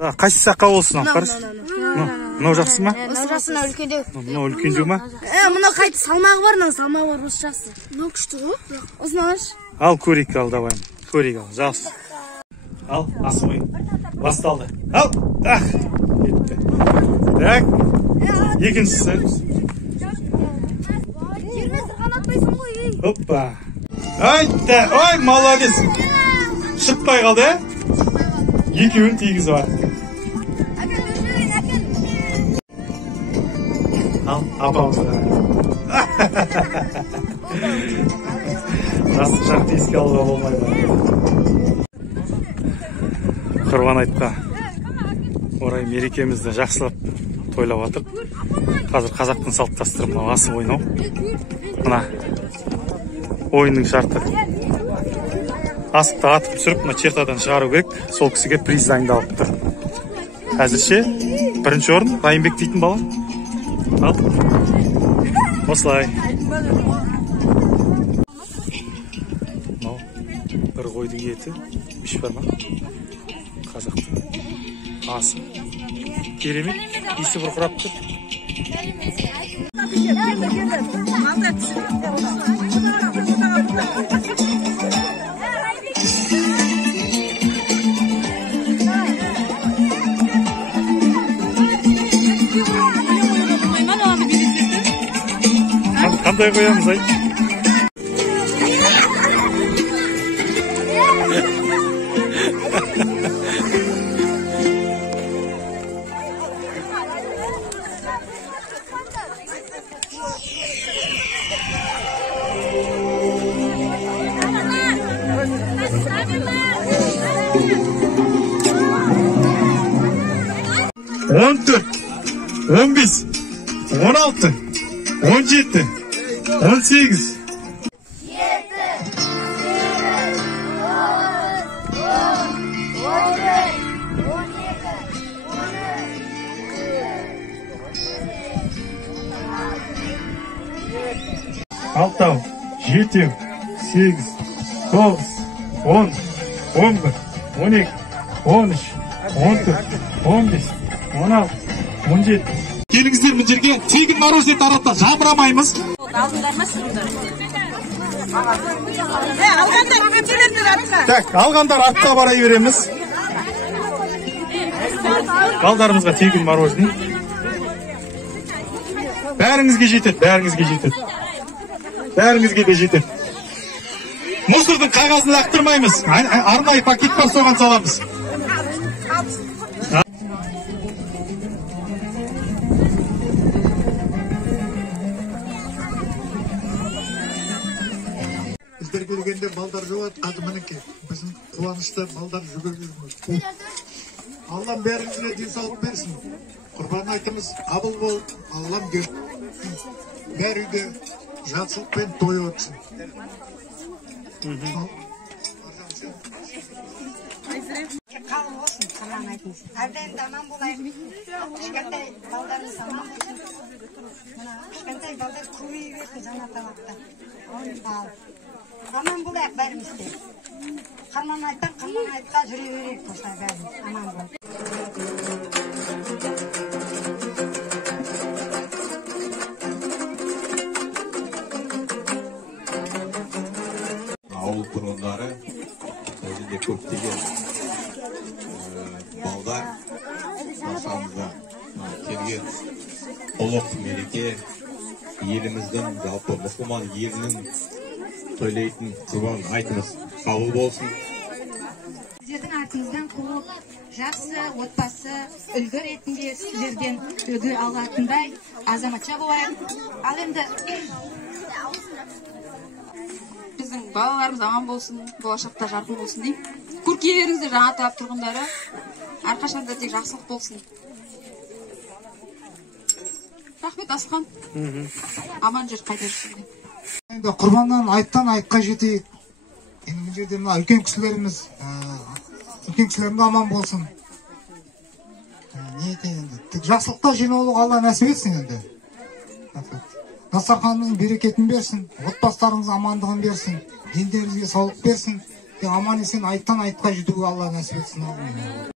Қайсы саққа болсын, қарыз? Мынау жақсы ма? Осы жақсы, мынау үлкендеу. Мынау үлкендеу ма? Мынау қайты салмағы бар, салмағы бар, осы жақсы. Мынау күшті ғой. Осыны алаш. Ал, көрейік, ал, давай. Көрейік, ал, жақсы. Ал, асымай. Басталды. Ал, ах, кетті. Так, екіншісі. Жермесір қанатпайсың ғой, ей. Оппа. Айтты, ой, молодец. Шықпай қалды, ә? Екеуін тегізі бар. Ал, апамызға. Жастық шақты еске алуға болмайды. Құрбан айтқа орай мерекемізді жақсылап тойлап атып, қазір қазақтың салт дәстүрі асық ойнау. Мына ойынның шарты. Асықты атып түсіріп, чертадан шығару керек. Сол кісіге приз дайындалып тұр. Әзірше бірінші орын Райымбек дейтін бала. Ал. Осылай. Бір қойдың еті, бешбармақ. Қазақтың асы. Керемет, иісі бұрқырап тұр. Қандай қоямыз, ай? Он 4, 15, 16, 17, 18. Алтау, 7, 8, 9, 10, 11, 12, 13, 14, 15, 16, 17. Келіңіздер бұл жерге тегін мороженое таратты, жамырамаймыз. Алдыңдар ма сіздер? Так, алғандар артқа барай береміз. Балдарымызға тегін мороженое. Бәріңізге жетеді, бәріңізге жетеді. Бәріңізге де жетеді. Мусордың қағазын лақтырмаймыз. Арнайы пакет бар, соған саламыз. Біздер келгенде балдар жауады, қазір мінеке. Біздің қуанышта балдар жүгіріп жүрміз. Аллам бәріңізге денсаулық берсін. Құрбан айтымыз қабыл бол, Аллам кеп. Бәр үйде жақсылықпен той өтсін. Қалың болсын, құрбан айтыңыз. Әрдайым аман болайық. Кішкентай балдарымыз аман болсын. Кішкентай балдар көбейіп кетті жаңа табақта. Аман болайық бәріміз де. Қарман айтқан, қарман айтқа жүре берейік осылай бәріміз. Аман болайық. Ауыл тұрғындары өзінде көптеген балдар баршамызға келген ұлық мереке, еліміздің, жалпы мұсылман елінің тойлайтын құрбан айтымыз қабыл болсын. Сіздердің артыңыздан қуып, жақсы отбасы үлгі ретінде сіздерден үлгі алатындай азаматша болайық. Ал енді біздің балаларымыз аман болсын, болашақта жарқын болсын деймін. Көркейлеріңізде жаңа тарап тұрғындары әрқашанда тек жақсылық болсын. Рахмет, Асқан. Аман жүр, қайда жүрсің. Енді құрбаннан айттан айтқа жетейік. Енді бұл жерде мына үлкен кісілеріміз аман болсын. Не етейін енді? Тек жақсылықта жиналуға Алла нәсіп етсін енді. Дастарханымыздың берекетін берсін, отбасыларыңызға амандығын берсін, дендеріңізге саулық берсін. Аман есен айттан айтқа жетуге Алла нәсіп етсін.